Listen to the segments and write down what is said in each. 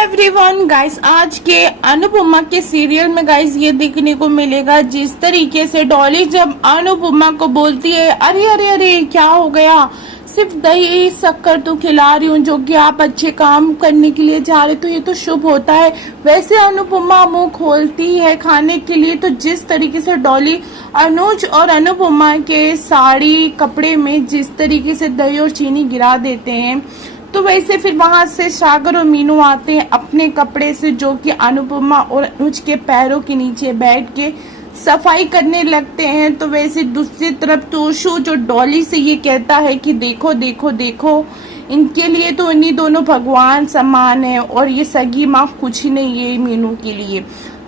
Everyone guys, आज के अनुपमा के सीरियल में गाइस ये देखने को मिलेगा जिस तरीके से डॉली जब अनुपमा को बोलती है अरे अरे अरे क्या हो गया, सिर्फ दही शक्कर तो खिला रही हूँ जो कि आप अच्छे काम करने के लिए जा रहे तो ये तो शुभ होता है। वैसे अनुपमा मुंह खोलती है खाने के लिए तो जिस तरीके से डॉली अनुज और अनुपमा के साड़ी कपड़े में जिस तरीके से दही और चीनी गिरा देते हैं तो वैसे फिर वहां से सागर और मीनू आते हैं अपने कपड़े से जो कि अनुपमा और अनुज के पैरों के नीचे बैठ के सफाई करने लगते हैं। तो वैसे दूसरी तरफ तोशु जो डॉली से ये कहता है कि देखो देखो देखो, इनके लिए तो इन्हीं दोनों भगवान समान है और ये सगी माँ कुछ ही नहीं है मीनू के लिए।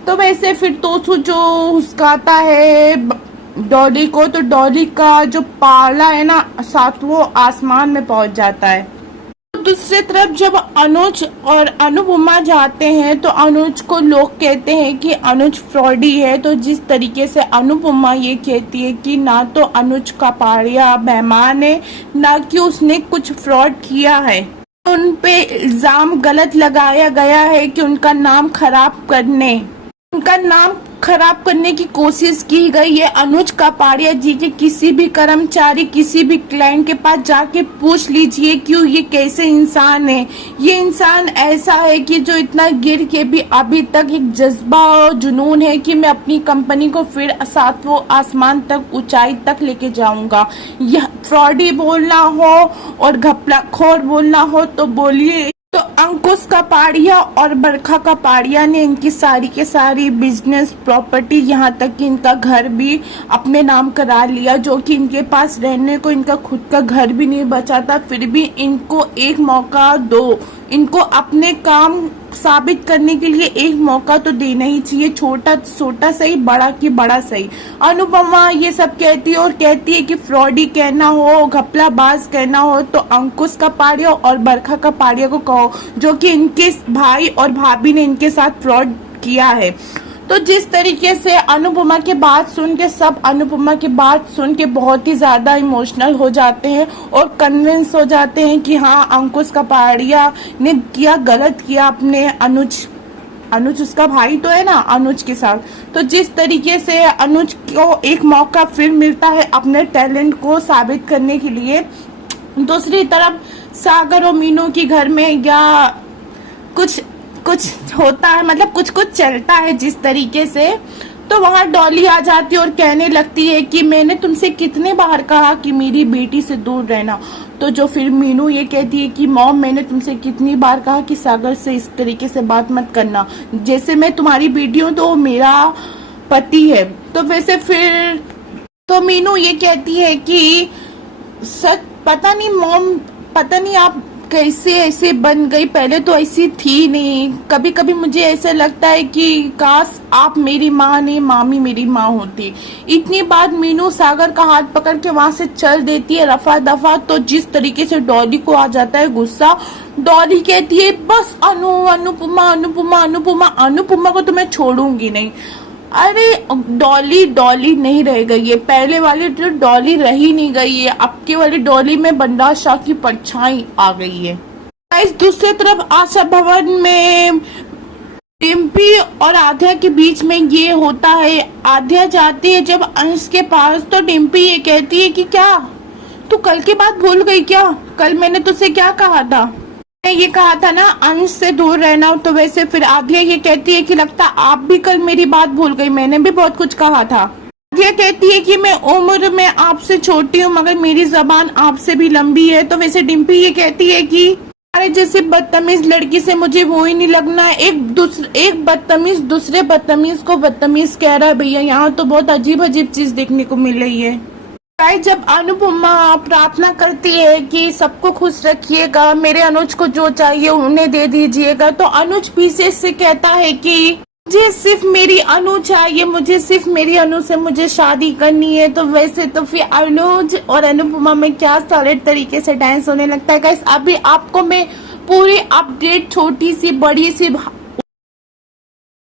तो वैसे फिर तोशु जो हुस्काता है डॉली को तो डॉली का जो पाला है ना सातवां आसमान में पहुंच जाता है। दूसरी तरफ जब अनुज और अनुपमा जाते हैं तो अनुज को लोग कहते हैं कि अनुज फ्रॉडी है। तो जिस तरीके से अनुपमा ये कहती है कि ना तो अनुज का पाड़िया मेहमान है ना कि उसने कुछ फ्रॉड किया है, उन पे इल्जाम गलत लगाया गया है कि उनका नाम खराब करने की कोशिश की गई है। अनुज कापाड़िया जी के किसी भी कर्मचारी किसी भी क्लाइंट के पास जाके पूछ लीजिए क्यों ये कैसे इंसान है। ये इंसान ऐसा है कि जो इतना गिर के भी अभी तक एक जज्बा और जुनून है कि मैं अपनी कंपनी को फिर सातवां आसमान तक ऊंचाई तक लेके जाऊंगा। यह फ्रॉडी बोलना हो और घपलाखोर बोलना हो तो बोलिए। तो अंकुश कापाड़िया और बरखा कापाड़िया ने इनकी सारी के सारी बिजनेस प्रॉपर्टी यहाँ तक कि इनका घर भी अपने नाम करा लिया जो कि इनके पास रहने को इनका खुद का घर भी नहीं बचा था। फिर भी इनको एक मौका दो, इनको अपने काम साबित करने के लिए एक मौका तो देना ही चाहिए, छोटा सही बड़ा की बड़ा सही। अनुपमा ये सब कहती है और कहती है कि फ्रॉडी कहना हो घपलाबाज कहना हो तो अंकुश कापाड़िया और बरखा कापाड़िया को कहो जो कि इनके भाई और भाभी ने इनके साथ फ्रॉड किया है। तो जिस तरीके से अनुपमा की बात सुन के सब अनुपमा की बात सुन के बहुत ही ज्यादा इमोशनल हो जाते हैं और कन्विंस हो जाते हैं कि हाँ अंकुश कापाड़िया ने गलत किया अपने अनुज उसका भाई तो है ना अनुज के साथ। तो जिस तरीके से अनुज को एक मौका फिर मिलता है अपने टैलेंट को साबित करने के लिए। दूसरी तरफ सागर और मीनू के घर में या कुछ होता है, मतलब कुछ चलता है जिस तरीके से। तो वहां डॉली आ जाती है और कहने लगती है कि मैंने तुमसे कितने बार कहा कि मेरी बेटी से दूर रहना। तो जो फिर मीनू ये कहती है कि मॉम मैंने तुमसे कितनी बार कहा कि सागर से इस तरीके से बात मत करना, जैसे मैं तुम्हारी बेटी हूँ तो मेरा पति है। तो वैसे फिर तो मीनू ये कहती है कि सच पता नहीं मॉम, पता नहीं आप कैसे ऐसे बन गई, पहले तो ऐसी थी नहीं। कभी कभी मुझे ऐसा लगता है कि काश आप मेरी माँ नहीं मामी मेरी माँ होती। इतनी बात मीनू सागर का हाथ पकड़ के वहां से चल देती है रफा दफा। तो जिस तरीके से डॉली को आ जाता है गुस्सा, डॉली कहती है बस अनुपमा को तो मैं छोड़ूंगी नहीं। अरे डॉली नहीं रह गई है, पहले वाली जो डॉली रही नहीं गई है, अब की वाली डॉली में बंदा शाह की परछाई आ गई है। इस दूसरी तरफ आशा भवन में डिम्पी और आध्या के बीच में ये होता है। आध्या जाती है जब अंश के पास तो डिम्पी ये कहती है कि क्या तू कल की बात भूल गई क्या, कल मैंने तुझसे क्या कहा था, ये कहा था ना अंश से दूर रहना। तो वैसे फिर आध्या ये कहती है कि लगता आप भी कल मेरी बात भूल गई, मैंने भी बहुत कुछ कहा था। आध्या कहती है कि मैं उम्र में आपसे छोटी हूँ मगर मेरी जबान आपसे भी लंबी है। तो वैसे डिम्पी ये कहती है कि अरे जैसे बदतमीज लड़की से मुझे वो ही नहीं लगना है, एक बदतमीज दूसरे बदतमीज को बदतमीज कह रहा है। भैया यहाँ तो बहुत अजीब चीज देखने को मिल रही है। जब अनुपमा प्रार्थना करती है कि सबको खुश रखिएगा, मेरे अनुज को जो चाहिए उन्हें दे दीजिएगा, तो अनुज पीछे से कहता है कि मुझे सिर्फ मेरी अनु चाहिए, मुझे सिर्फ मेरी अनु से मुझे शादी करनी है। तो वैसे तो फिर अनुज और अनुपमा में क्या सारे तरीके से डांस होने लगता है। गाइस अभी आपको मैं पूरी अपडेट छोटी सी बड़ी सी